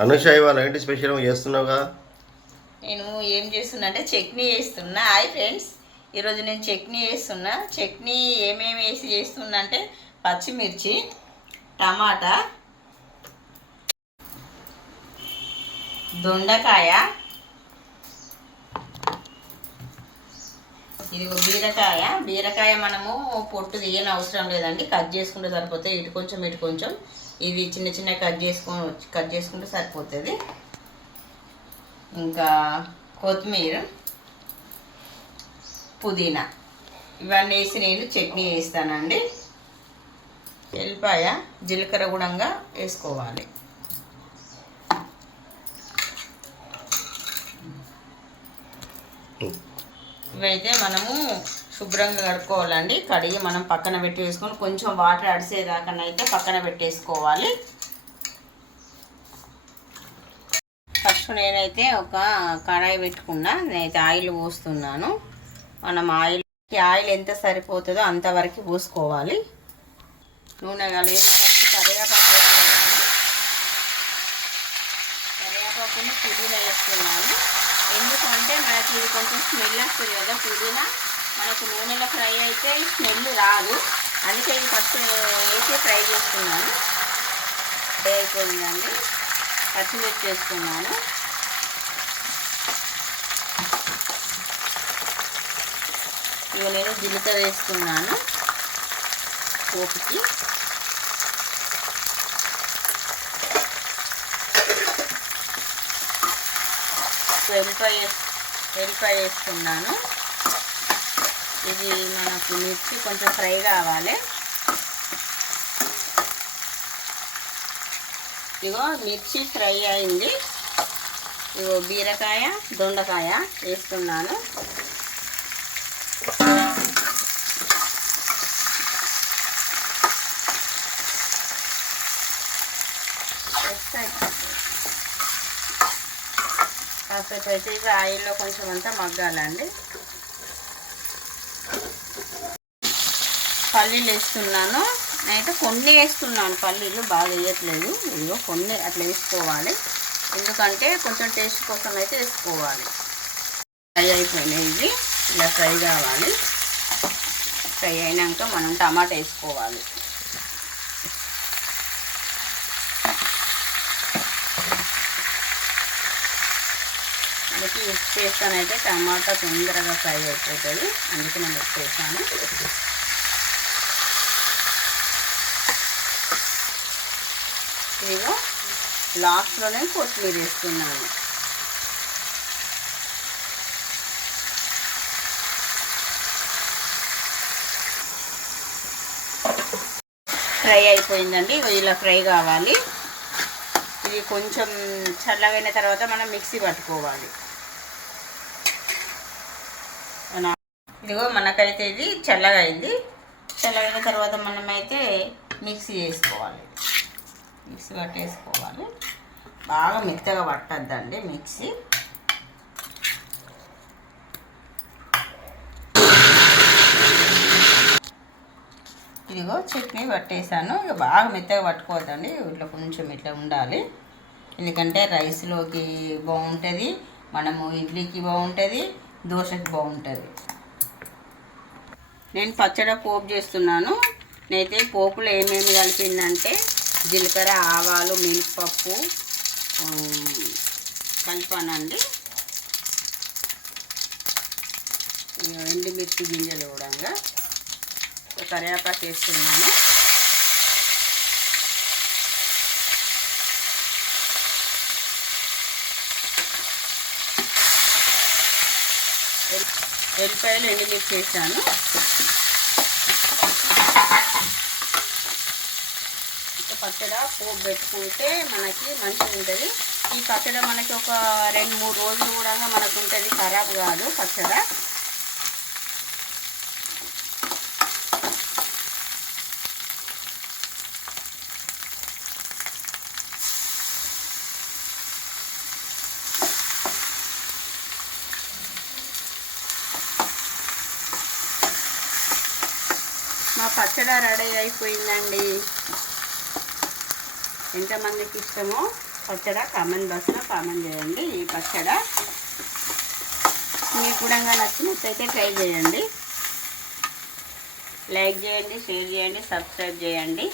అనుష ఇవాళ ఏంటి స్పెషల్ చేస్తున్నావుగా? నేను ఏం చేస్తున్నా అంటే చట్నీ చేస్తున్నా. హాయ్ ఫ్రెండ్స్, ఈరోజు నేను చట్నీ చేస్తున్నా. చట్నీ ఏమేమి వేసి చేస్తున్నా అంటే పచ్చిమిర్చి, టమాటా, దొండకాయ, ఇదిగో బీరకాయ మనము పొట్టు తీయని అవసరం లేదండి, కట్ చేసుకుంటే సరిపోతుంది. ఇటు కొంచెం ఇది చిన్న చిన్న కట్ చేసుకుంటే సరిపోతుంది. ఇంకా కొత్తిమీర, పుదీనా ఇవన్నీ వేసి నేను చట్నీ వేస్తానండి. ఎల్లిపాయ, జీలకర్ర గుడంగా వేసుకోవాలి. ఇవైతే మనము శుభ్రంగా కడుక్కోవాలండి. కడిగి మనం పక్కన పెట్టి వేసుకొని కొంచెం వాటర్ అడిసేదాకానైతే పక్కన పెట్టేసుకోవాలి. ఫస్ట్ నేనైతే ఒక కడాయి పెట్టుకున్నా. నేనైతే ఆయిల్ పోస్తున్నాను. మనం ఆయిల్ ఎంత సరిపోతుందో అంతవరకు పోసుకోవాలి. నూనె కలిగి ఫస్ట్ కరివేపాకుని పుదీనా వేస్తున్నాను. ఎందుకంటే మనకి ఇది కొంచెం స్మెల్ వస్తుంది కదా, పుదీనా మనకు నూనెలో ఫ్రై అయితే స్మెల్ రాదు. అందుకే ఇది ఫస్ట్ వేసి ఫ్రై చేస్తున్నాను. ఫ్రై అయిపోయిందండి. పచ్చిమిర్చి వేస్తున్నాను. ఇవి నేను జీలకర్ర వేస్తున్నాను పోపుకి. వెల్లిపాయ వేస్తున్నాను. ఇది మనకు మిర్చి కొంచెం ఫ్రై కావాలి. ఇగో మిర్చి ఫ్రై అయింది. ఇగో బీరకాయ, దొండకాయ వేస్తున్నాను. కాసేపు అయితే ఇవి ఆయిల్లో కొంచెం అంతా మగ్గాలండి. పల్లీలు వేస్తున్నాను. నేనైతే కొన్ని వేస్తున్నాను, పల్లీలు బాగా వేయట్లేదు. ఇదిగో కొన్ని అట్లా వేసుకోవాలి, ఎందుకంటే కొంచెం టేస్ట్ కోసం అయితే వేసుకోవాలి. ఫ్రై అయిపోయినాయి, ఇవి ఇలా ఫ్రై కావాలి. ఫ్రై అయినాక మనం టమాటా వేసుకోవాలి. మనకి ఉప్పు వేస్తానైతే టమాటా తొందరగా ఫ్రై అయిపోతుంది, అందుకే నేను ఉప్పు వేసాను. ఇదిగో లాస్ట్లోనే కొత్తిమీర వేస్తున్నాను. ఫ్రై అయిపోయిందండి. ఇలా ఫ్రై కావాలి. ఇది కొంచెం చల్లగైన తర్వాత మనం మిక్సీ పట్టుకోవాలి. ఇదిగో మనకైతే ఇది చల్లగా అయింది. చల్లగైన తర్వాత మనమైతే మిక్సీ చేసుకోవాలి. మిక్సీ పట్టేసుకోవాలి. బాగా మెత్తగా పట్టద్దండి మిక్సీ. ఇదిగో చట్నీ పట్టేసాను. ఇక బాగా మెత్తగా పట్టుకోవద్దండి, ఇట్లా కొంచెం ఇట్లా ఉండాలి. ఎందుకంటే రైస్లోకి బాగుంటుంది, మనము ఇడ్లీకి బాగుంటుంది, దోశకి బాగుంటుంది. నేను పచ్చడి పోపు చేస్తున్నాను. నేనైతే పోపులో ఏమేమి కలిపిందంటే జీలకర్ర, ఆవాలు, మినపప్పు కలిపానండి. ఎండుమిర్చి గింజలు కూడా కరివేపాకు వేస్తున్నాను. ఎల్లిపాయలు, ఎండుమిర్చి వేసాను. పచ్చడి పోపు పెట్టుకుంటే మనకి మంచిగా ఉంటుంది. ఈ పచ్చడి మనకి ఒక 2-3 రోజులు కూడా మనకు ఉంటుంది, ఖరాబ్ కాదు పచ్చడి. మా పచ్చడి రెడీ అయిపోయిందండి. ఎంతమందికి ఇష్టమో పచ్చడి కామెంట్ బాక్స్లో కామెంట్ చేయండి. ఈ పచ్చడి మీకు కూడా నచ్చినట్టయితే ట్రై చేయండి. లైక్ చేయండి, షేర్ చేయండి, సబ్స్క్రైబ్ చేయండి.